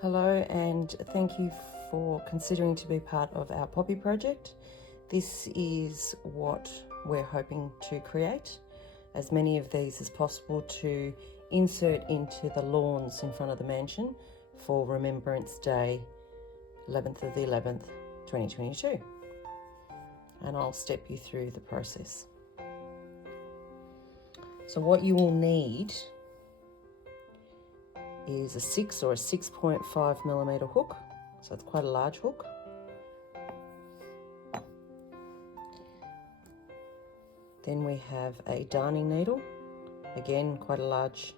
Hello, and thank you for considering to be part of our poppy project. This is what we're hoping to create, as many of these as possible to insert into the lawns in front of the mansion for Remembrance Day, 11th of the 11th, 2022. And I'll step you through the process. So what you will need is a 6 or a 6.5 millimeter hook, so it's quite a large hook. Then we have a darning needle, again quite a large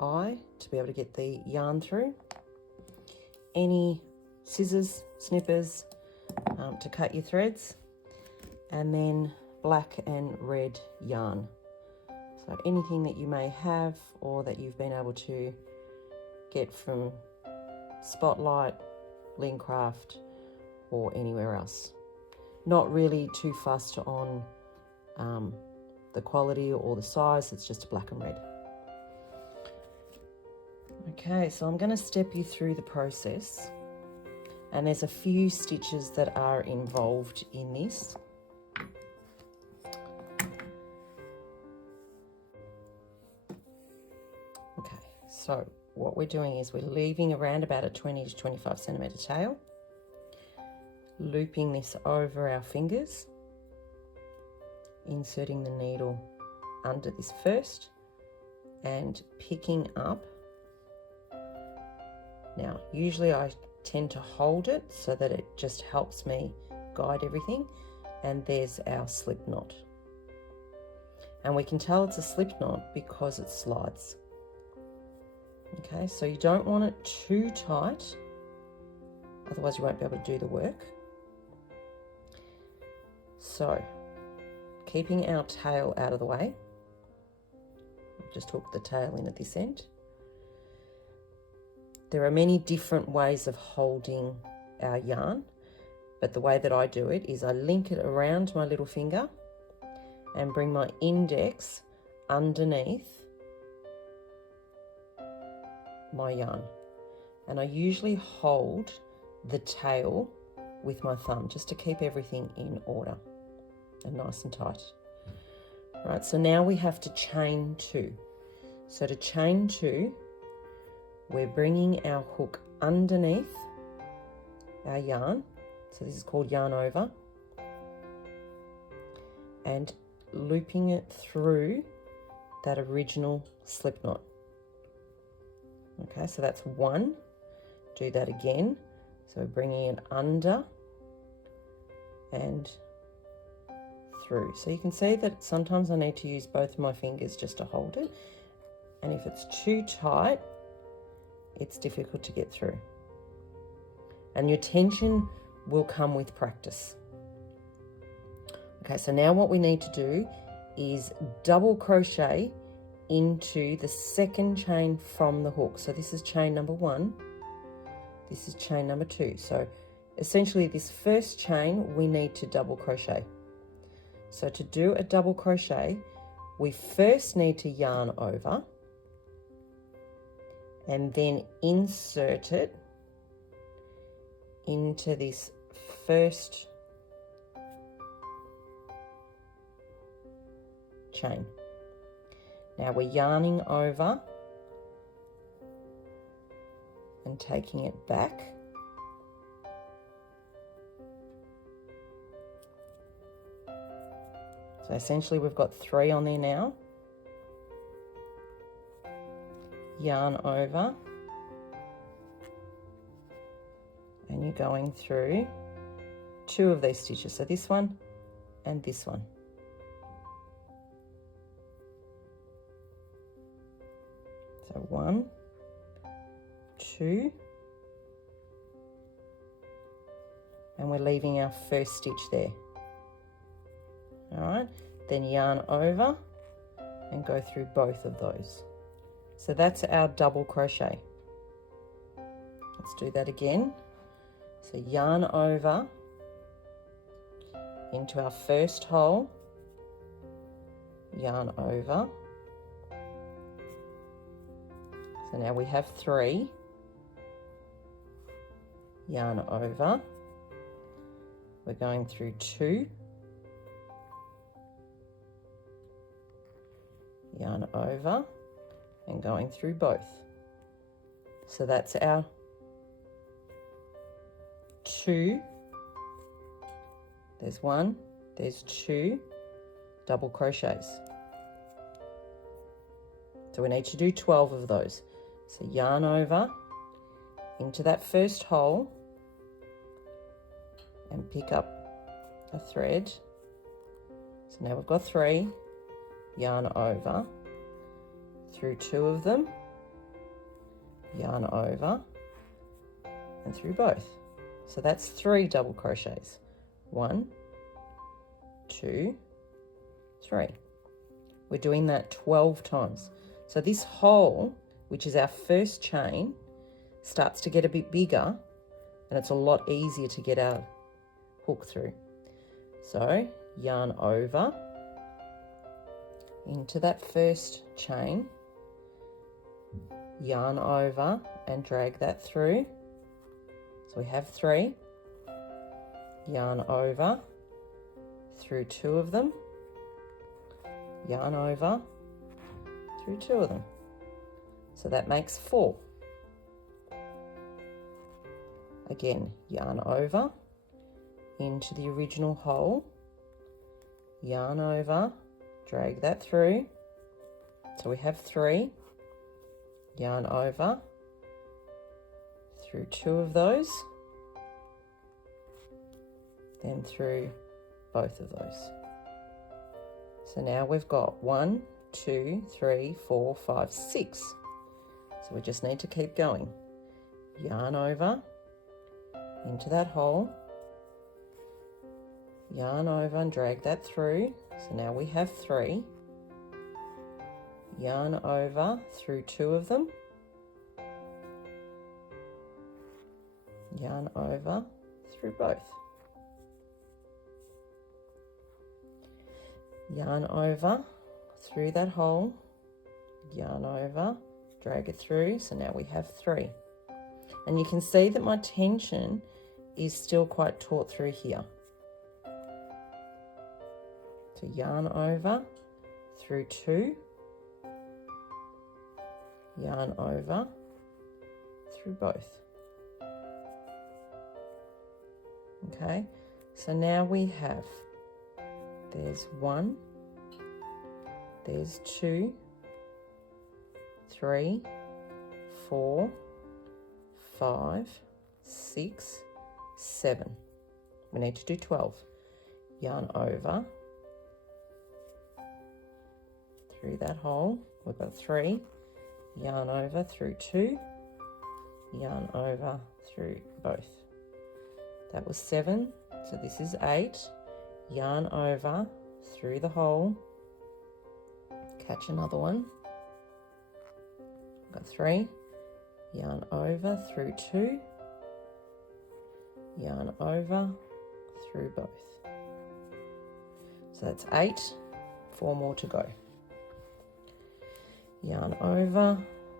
eye to be able to get the yarn through. Any scissors, snippers to cut your threads, and then black and red yarn. So anything that you may have or that you've been able to get from Spotlight, Lincraft, or anywhere else. Not really too fussed on the quality or the size, it's just black and red. Okay, so I'm going to step you through the process, and there's a few stitches that are involved in this. Okay, so what we're doing is we're leaving around about a 20 to 25 centimeter tail, looping this over our fingers, inserting the needle under this first and picking up. Now, usually I tend to hold it so that it just helps me guide everything, and there's our slip knot. And we can tell it's a slip knot because it slides. Okay, so you don't want it too tight, otherwise you won't be able to do the work. So, keeping our tail out of the way, just hook the tail in at this end. There are many different ways of holding our yarn, but the way that I do it is I link it around my little finger and bring my index underneath my yarn, and I usually hold the tail with my thumb just to keep everything in order and nice and tight. Right, so now we have to chain 2. So to chain 2, we're bringing our hook underneath our yarn, so this is called yarn over, and looping it through that original slip knot. Okay, so that's 1. Do that again. So bringing it under and through. So you can see that sometimes I need to use both of my fingers just to hold it. And if it's too tight, it's difficult to get through. And your tension will come with practice. Okay, so now what we need to do is double crochet into the second chain from the hook. So this is chain number 1, this is chain number 2. So essentially this first chain we need to double crochet. So to do a double crochet, we first need to yarn over and then insert it into this first chain. Now we're yarning over and taking it back. So essentially we've got 3 on there now. Yarn over, and you're going through 2 of these stitches. So this one and this one. So 1, 2, and we're leaving our first stitch there. All right, then yarn over and go through both of those. So that's our double crochet. Let's do that again. So yarn over into our first hole, yarn over. So now we have 3. yarn over, we're going through 2, yarn over, and going through both. So that's our 2, there's 1, there's 2 double crochets. So we need to do 12 of those. So yarn over into that first hole and pick up a thread. So now we've got 3, yarn over through 2 of them, yarn over and through both. So that's 3 double crochets. 1, 2, 3. We're doing that 12 times. So this hole, which is our first chain, starts to get a bit bigger and it's a lot easier to get our hook through. So yarn over into that first chain, yarn over and drag that through. So we have 3, yarn over through 2 of them, yarn over through 2 of them. So that makes 4. Again, yarn over into the original hole, yarn over, drag that through. So we have 3, yarn over through 2 of those, then through both of those. So now we've got 1, 2, 3, 4, 5, 6. So we just need to keep going. Yarn over into that hole, yarn over and drag that through. So now we have 3, yarn over through 2 of them, yarn over through both, yarn over through that hole, yarn over, drag it through. So now we have 3. And you can see that my tension is still quite taut through here. So yarn over through 2, yarn over through both. Okay, so now we have, there's 1, there's 2, 3, 4, 5, 6, 7. We need to do 12. Yarn over through that hole, we've got 3, yarn over through 2, yarn over through both. That was 7, so this is 8, yarn over through the hole, catch another one, got 3, yarn over through 2, yarn over through both. So that's 8, 4 more to go. Yarn over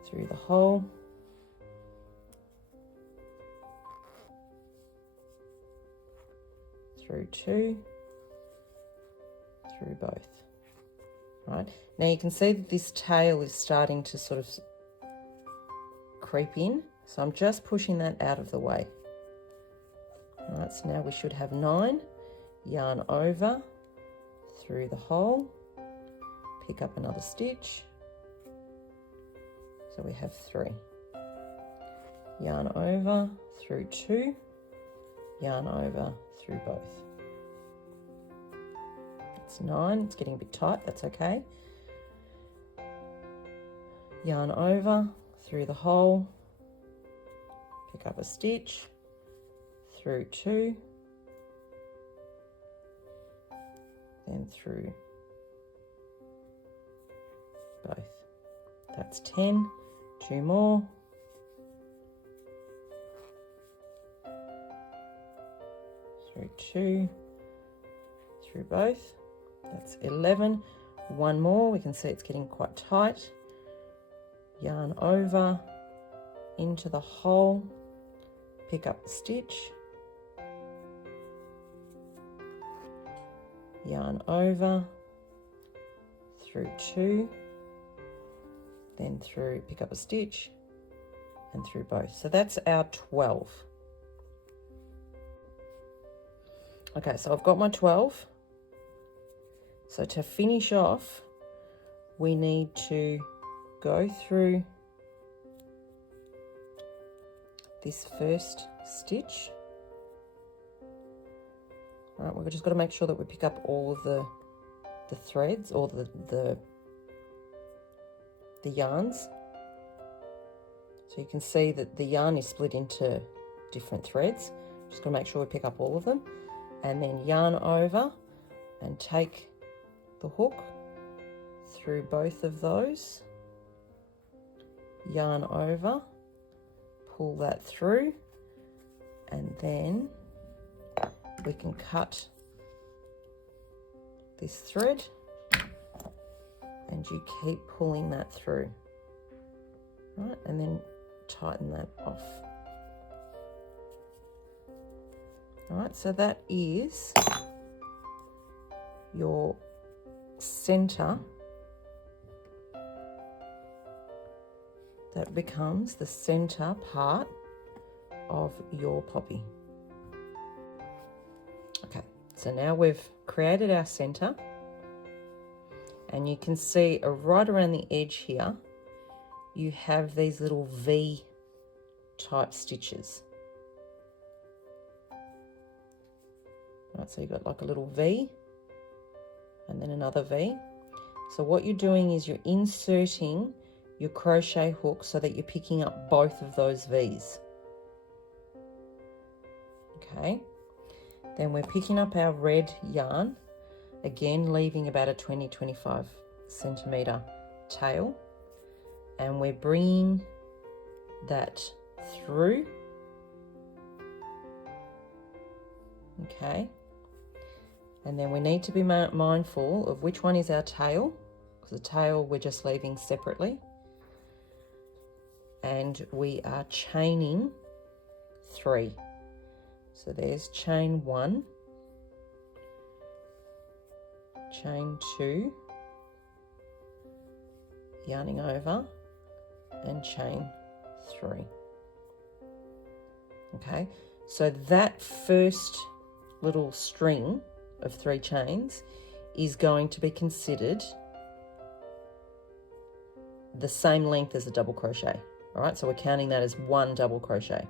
through the hole, through 2, through both. Right, now you can see that this tail is starting to sort of creep in, so I'm just pushing that out of the way. All right, so now we should have 9, yarn over through the hole, pick up another stitch, so we have 3, yarn over through 2, yarn over through both. That's 9, it's getting a bit tight, that's okay. Yarn over through the hole, pick up a stitch, through 2, then through both. That's 10, 2 more, through 2, through both. That's 11, 1 more, we can see it's getting quite tight. Yarn over into the hole, pick up the stitch, yarn over, through 2, then through, pick up a stitch, and through both. So that's our 12. Okay, so I've got my 12. So to finish off, we need to go through this first stitch. All right, we've just got to make sure that we pick up all of the threads or the yarns. So you can see that the yarn is split into different threads. Just got to make sure we pick up all of them, and then yarn over and take the hook through both of those, yarn over, pull that through, and then we can cut this thread and you keep pulling that through, right, and then tighten that off. All right, so that is your center. That becomes the center part of your poppy. Okay, so now we've created our center, and you can see right around the edge here, you have these little V type stitches. Right, so you've got like a little V and then another V. So what you're doing is you're inserting your crochet hook so that you're picking up both of those V's. Okay, then we're picking up our red yarn, again leaving about a 20-25 centimeter tail, and we're bringing that through. Okay, and then we need to be mindful of which one is our tail, because the tail we're just leaving separately, and we are chaining 3. So there's chain 1, chain 2, yarning over, and chain 3. Okay, so that first little string of 3 chains is going to be considered the same length as a double crochet. All right, so we're counting that as 1 double crochet.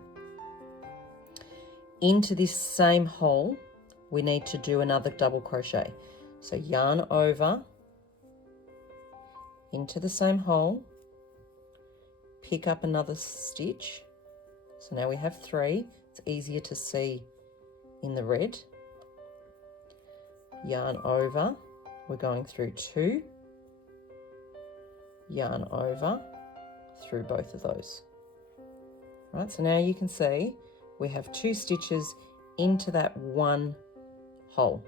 Into this same hole, we need to do another double crochet. So yarn over, into the same hole, pick up another stitch. So now we have 3. It's easier to see in the red. Yarn over, we're going through 2, yarn over, through both of those. Right, so now you can see we have 2 stitches into that 1 hole.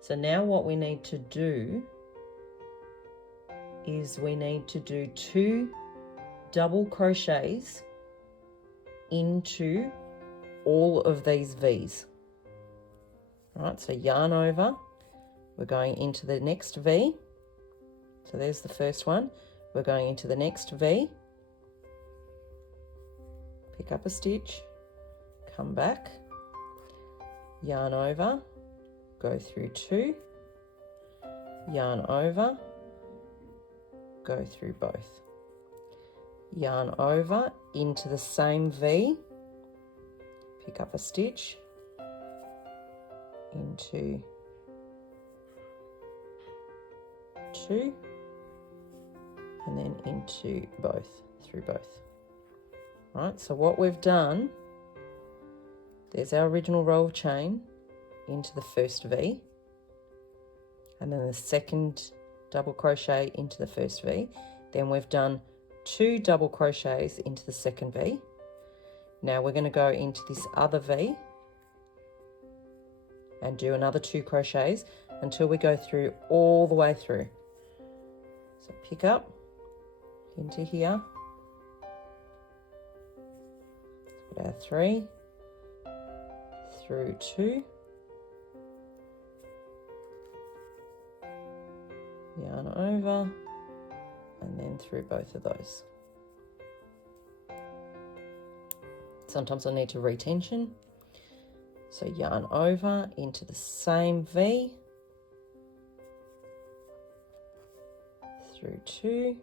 So now what we need to do is we need to do 2 double crochets into all of these V's. All right, so yarn over, we're going into the next V. So there's the first one. We're going into the next V, pick up a stitch, come back, yarn over, go through 2, yarn over, go through both, yarn over into the same V, pick up a stitch, into 2, and then into both, through both. Right, so what we've done, there's our original row of chain into the first V, and then the second double crochet into the first V. Then we've done 2 double crochets into the second V. Now we're going to go into this other V and do another 2 crochets until we go through all the way through. So pick up into here, Put our 3 through 2, yarn over, and then through both of those. Sometimes I need to retension, so yarn over into the same V, through 2,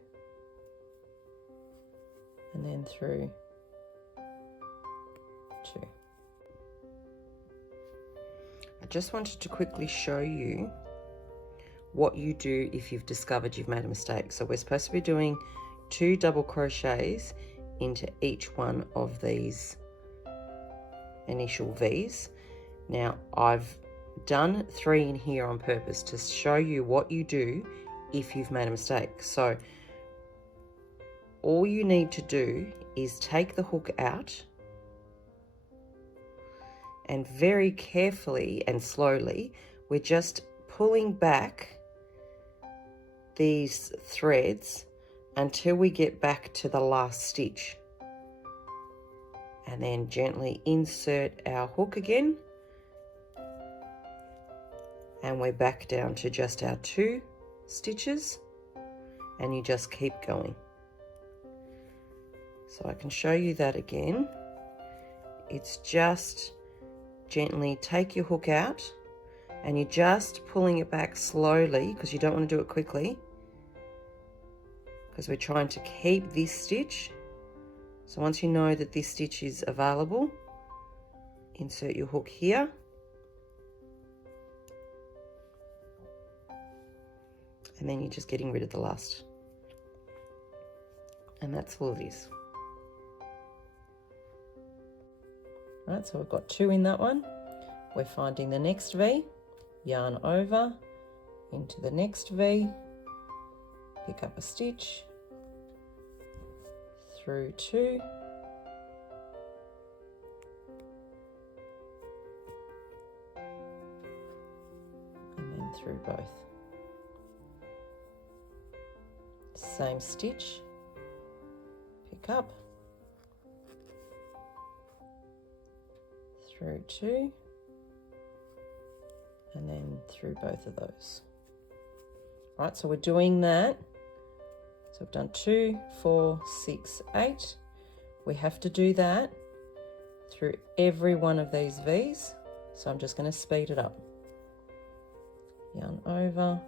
and then through 2. I just wanted to quickly show you what you do if you've discovered you've made a mistake. So we're supposed to be doing 2 double crochets into each one of these initial V's. Now I've done 3 in here on purpose to show you what you do if you've made a mistake. So all you need to do is take the hook out and very carefully and slowly we're just pulling back these threads until we get back to the last stitch, and then gently insert our hook again, and we're back down to just our 2 stitches, and you just keep going. So I can show you that again. It's just gently take your hook out and you're just pulling it back slowly because you don't want to do it quickly, because we're trying to keep this stitch. So once you know that this stitch is available, insert your hook here, and then you're just getting rid of the last, and that's all it is. Right, so we've got 2 in that one. We're finding the next V, yarn over into the next V, pick up a stitch, through 2, and then through both. Same stitch, pick up, through 2, and then through both of those. Right, so we're doing that. So I've done 2, 4, 6, 8. We have to do that through every one of these V's. So I'm just going to speed it up. Yarn over.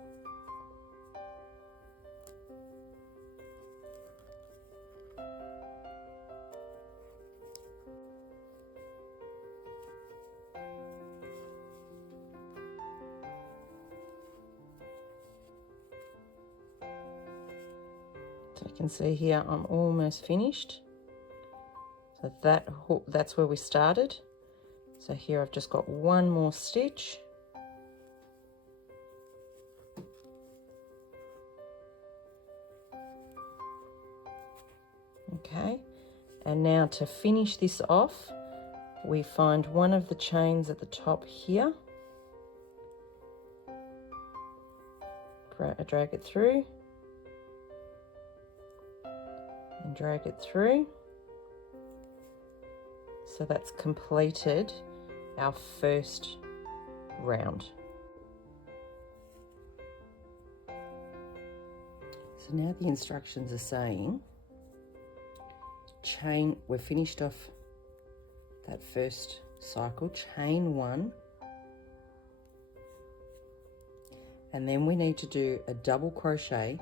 So you can see here I'm almost finished. So that hook, that's where we started. So here I've just got one more stitch. Okay, and now to finish this off, we find one of the chains at the top here. Drag it through. And drag it through. So that's completed our first round. So now the instructions are saying chain, we're finished off that first cycle, chain 1, and then we need to do a double crochet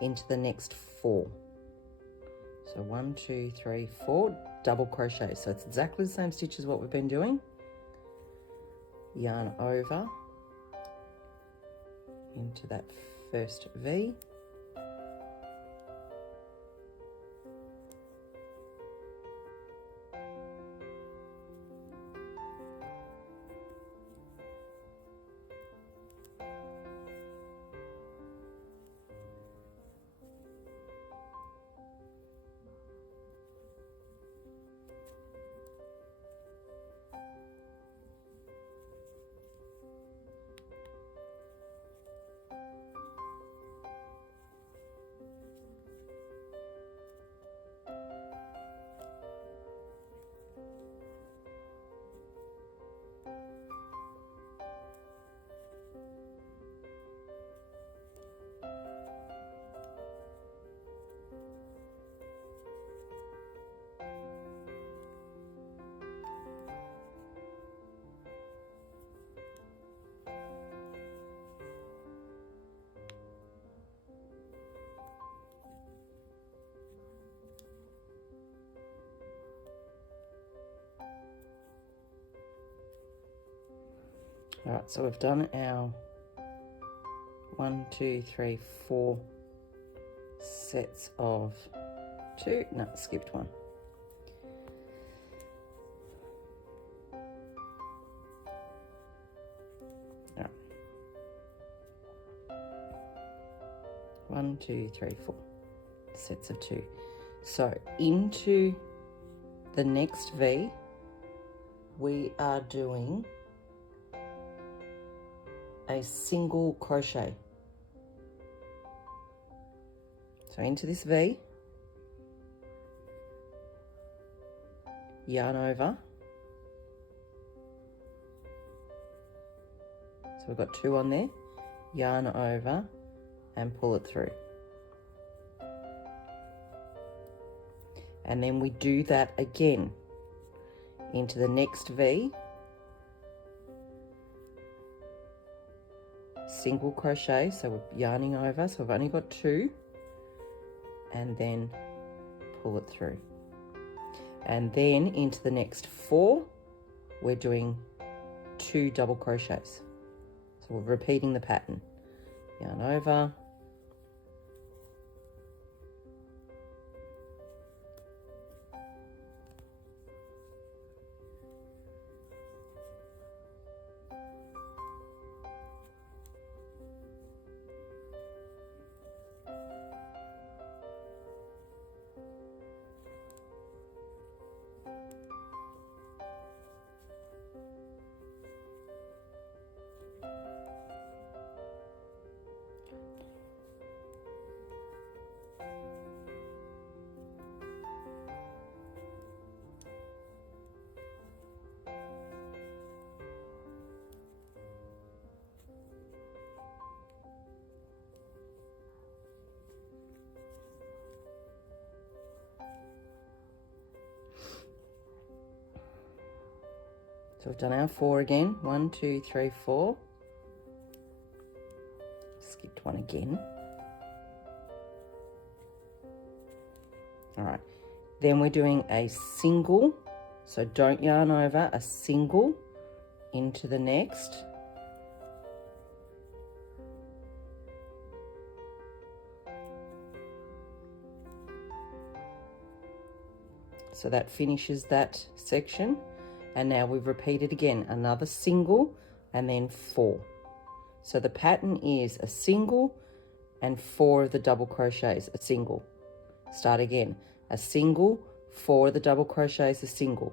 into the next 4. So 1, 2, 3, 4 double crochet. So it's exactly the same stitch as what we've been doing. Yarn over into that first V. All right, so we've done our 1, 2, 3, 4 sets of 2. No, skipped one. All right. 1, 2, 3, 4 sets of 2. So into the next V, we are doing a single crochet. So into this V, yarn over. So we've got 2 on there, yarn over and pull it through. And then we do that again into the next V, single crochet, so we're yarning over, so we've only got 2, and then pull it through. And then into the next 4, we're doing 2 double crochets. So we're repeating the pattern. Yarn over, so we've done our 4 again. 1, 2, 3, 4. Skipped one again. All right. Then we're doing a single. So don't yarn over, a single into the next. So that finishes that section. And now we've repeated again, another single and then 4. So the pattern is a single and 4 of the double crochets, a single. Start again, a single, 4 of the double crochets, a single.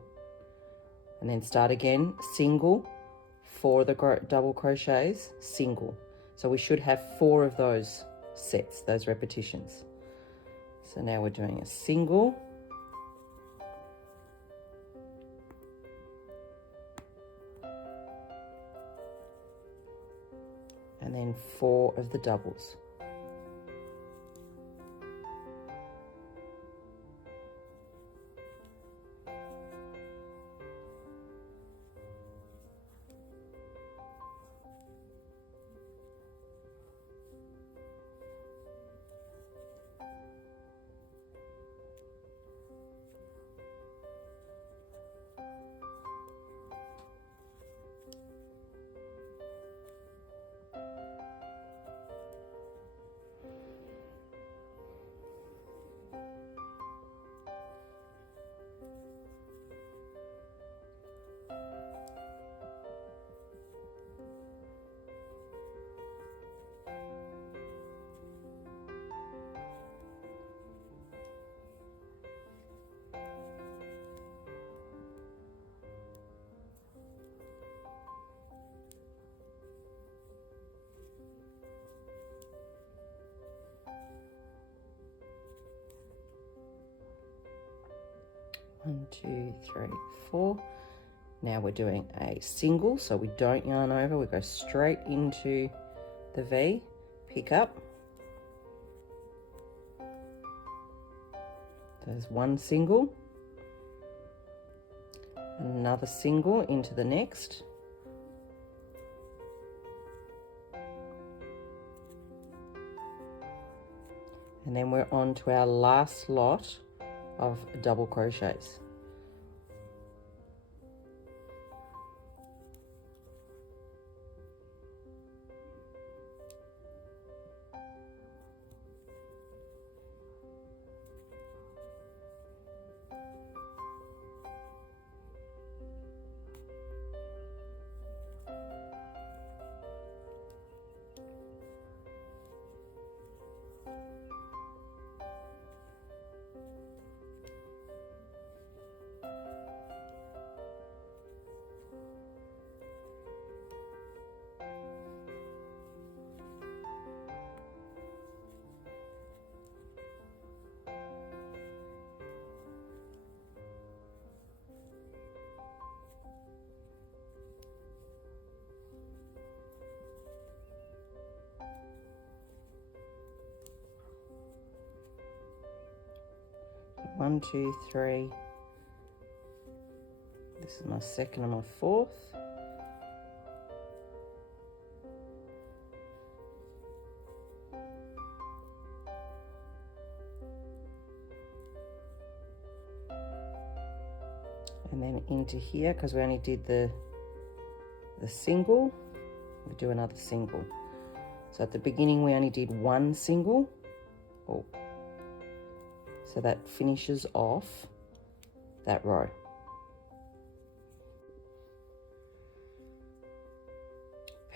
And then start again, single, 4 of the double crochets, single. So we should have 4 of those sets, those repetitions. So now we're doing a single, and then 4 of the doubles. One, 2, 3, 4. Now we're doing a single, so we don't yarn over, we go straight into the V, pick up. There's one single, another single into the next. And then we're on to our last lot of double crochets. 1, 2, 3. This is my second and my fourth. And then into here, because we only did the single, we do another single. So at the beginning we only did one single. Oh, so that finishes off that row.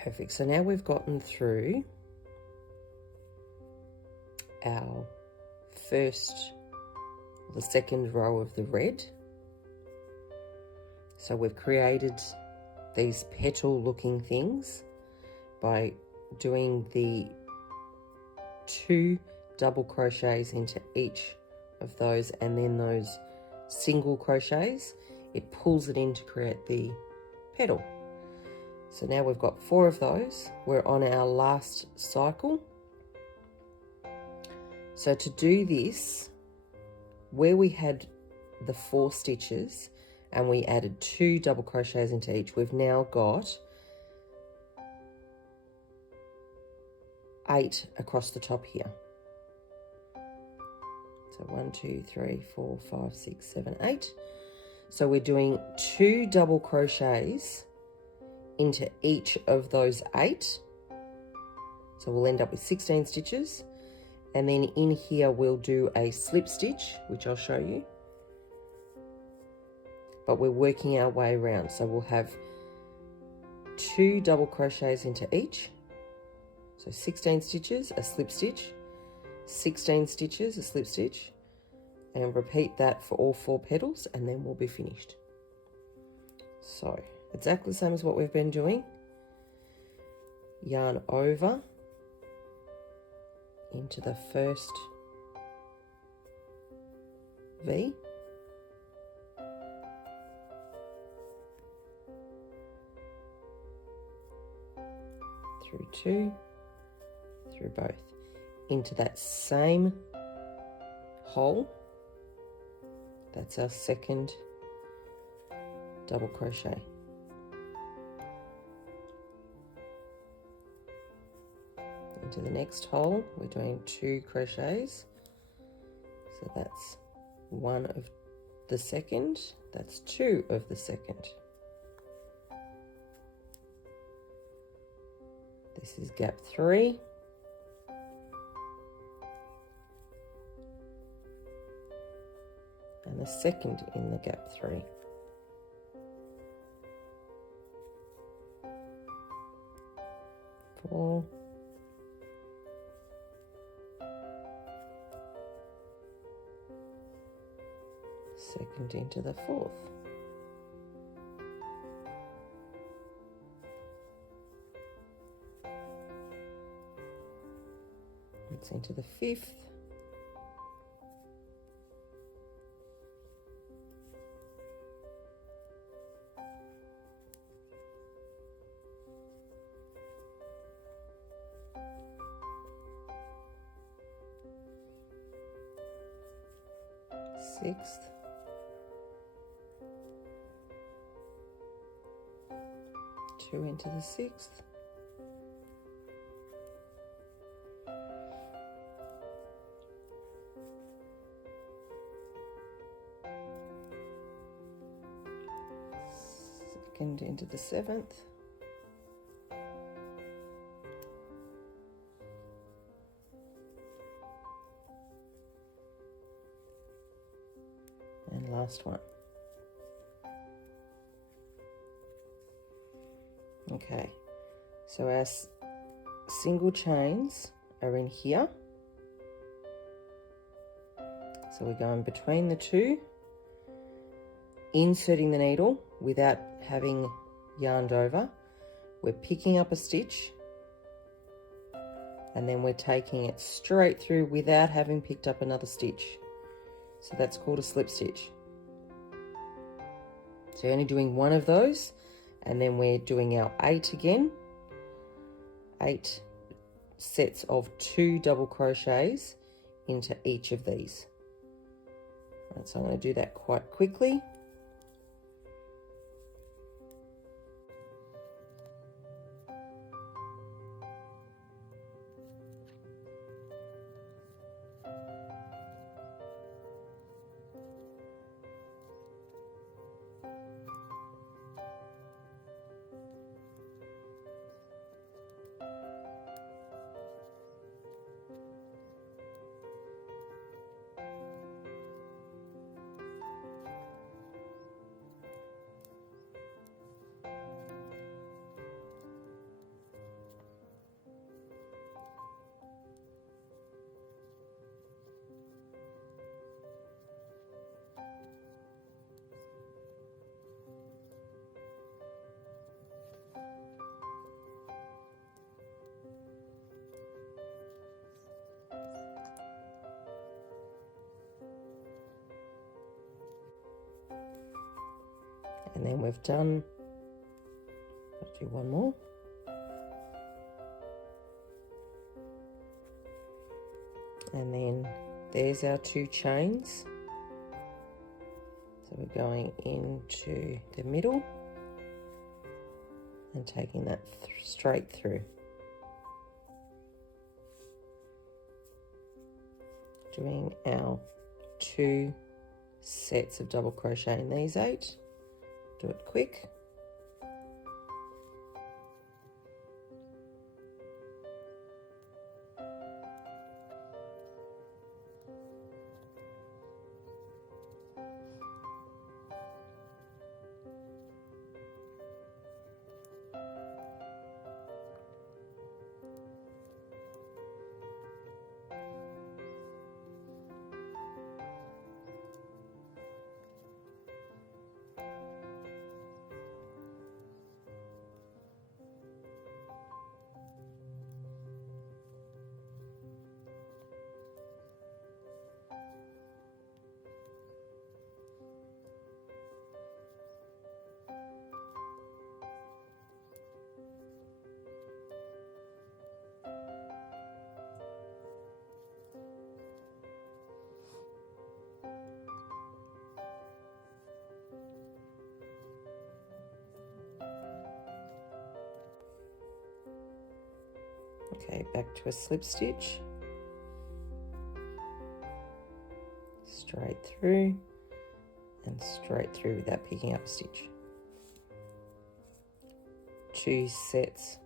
Perfect. So now we've gotten through our the second row of the red. So we've created these petal looking things by doing the 2 double crochets into each of those, and then those single crochets, it pulls it in to create the petal. So now we've got 4 of those. We're on our last cycle. So to do this, where we had the 4 stitches and we added 2 double crochets into each, we've now got 8 across the top here. So 1, 2, 3, 4, 5, 6, 7, 8. So we're doing 2 double crochets into each of those 8. So we'll end up with 16 stitches. And then in here we'll do a slip stitch, which I'll show you. But we're working our way around. So we'll have 2 double crochets into each. So 16 stitches, a slip stitch, 16 stitches, a slip stitch, and repeat that for all 4 petals, and then we'll be finished. So exactly the same as what we've been doing. Yarn over into the first V, through 2, through both, into that same hole. That's our second double crochet. Into the next hole, we're doing 2 crochets. So that's 1 of the second, that's 2 of the second. This is gap 3. And the second in the gap 3. Four. Second into the 4th. It's into the 5th. Sixth. Two into the 6th. Second into the 7th. And last one. Okay, so our single chains are in here. So we're going between the 2, inserting the needle without having yarned over. We're picking up a stitch, and then we're taking it straight through without having picked up another stitch. So that's called a slip stitch. So you're only doing 1 of those, and then we're doing our 8 again. 8 sets of 2 double crochets into each of these. Right, so I'm going to do that quite quickly. And then we've done, let's do one more. And then there's our 2 chains. So we're going into the middle and taking that straight through. Doing our 2 sets of double crochet in these 8. Do it quick. Okay, back to a slip stitch, straight through and straight through without picking up a stitch. 2 sets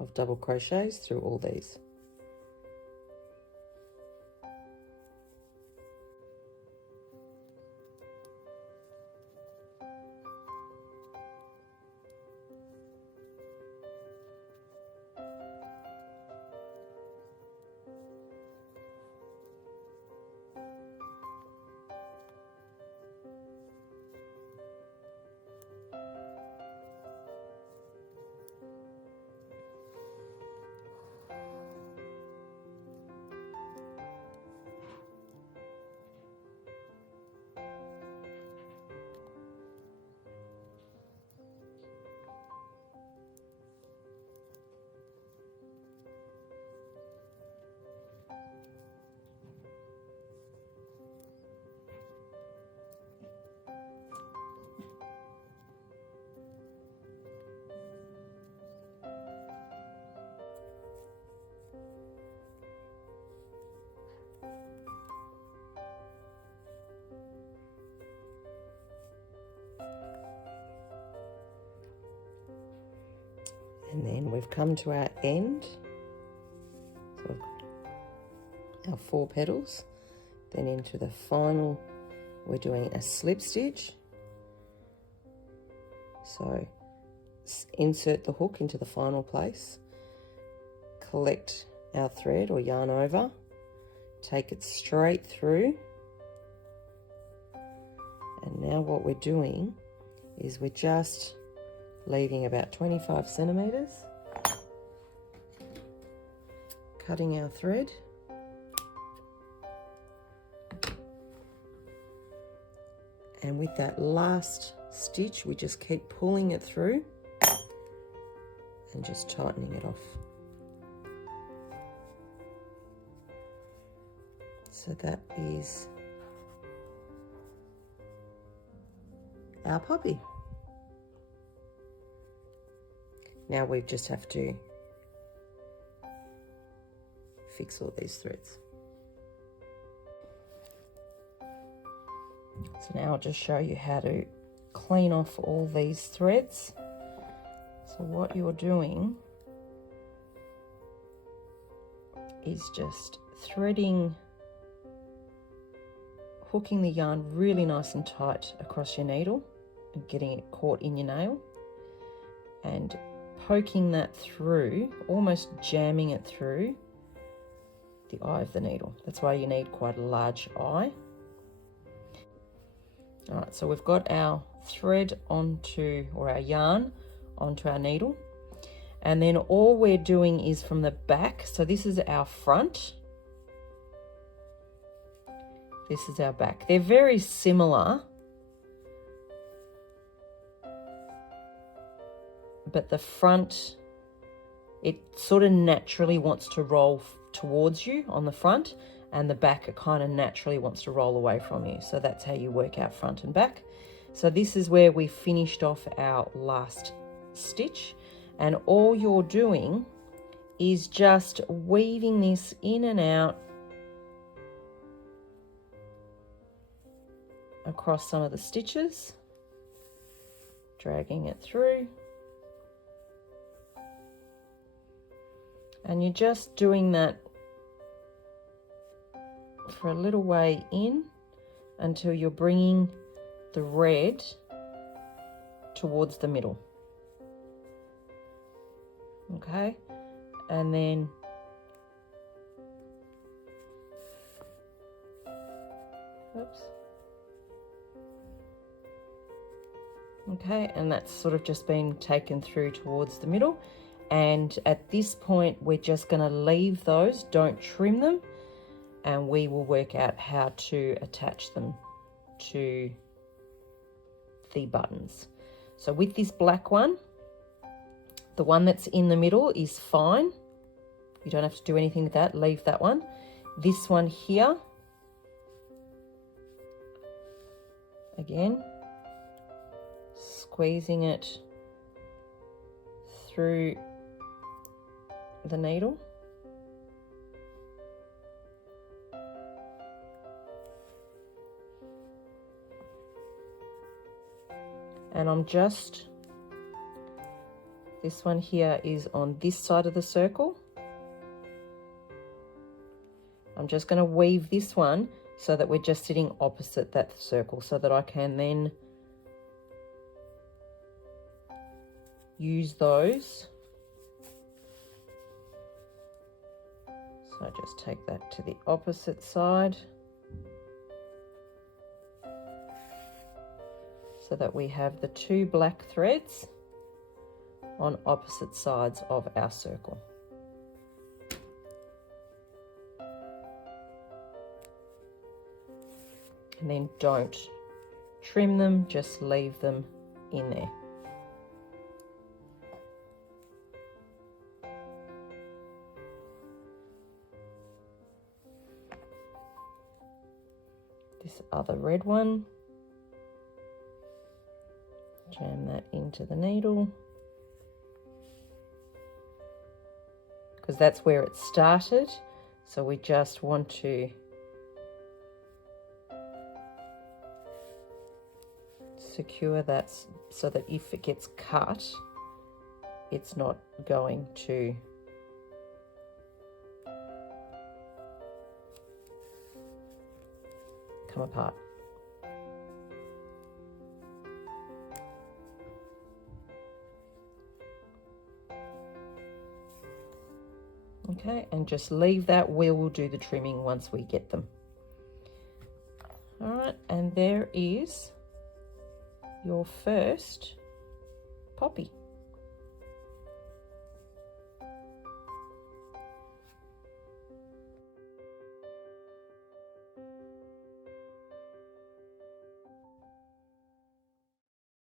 of double crochets through all these. And then we've come to our end, so our 4 petals, then into the final we're doing a slip stitch. So insert the hook into the final place, collect our thread or yarn over, take it straight through, and now what we're doing is we're just leaving about 25 centimeters, cutting our thread, and with that last stitch we just keep pulling it through and just tightening it off. So that is our poppy. Now we just have to fix all these threads. So now I'll just show you how to clean off all these threads. So what you're doing is just threading, hooking the yarn really nice and tight across your needle and getting it caught in your nail, and poking that through, almost jamming it through the eye of the needle. That's why you need quite a large eye. All right, so we've got our thread onto, or our yarn onto our needle, and then all we're doing is from the back. So this is our front, this is our back. They're very similar, but the front, it sort of naturally wants to roll towards you on the front, and the back, it kind of naturally wants to roll away from you. So that's how you work out front and back. So this is where we finished off our last stitch, and all you're doing is just weaving this in and out across some of the stitches, dragging it through. And you're just doing that for a little way in until you're bringing the red towards the middle. Okay, and then oops. Okay, and that's sort of just been taken through towards the middle. And at this point, we're just going to leave those, don't trim them, and we will work out how to attach them to the buttons. So with this black one, the one that's in the middle is fine. You don't have to do anything with that, leave that one. This one here, again, squeezing it through the needle. And I'm just, this one here is on this side of the circle. I'm just going to weave this one so that we're just sitting opposite that circle, so that I can then use those. So I just take that to the opposite side so that we have the two black threads on opposite sides of our circle. And then don't trim them, just leave them in there. This other red one, jam that into the needle, because that's where it started. So we just want to secure that so that if it gets cut, it's not going to come apart. Okay, and just leave that. We will do the trimming once we get them. All right, and there is your first poppy.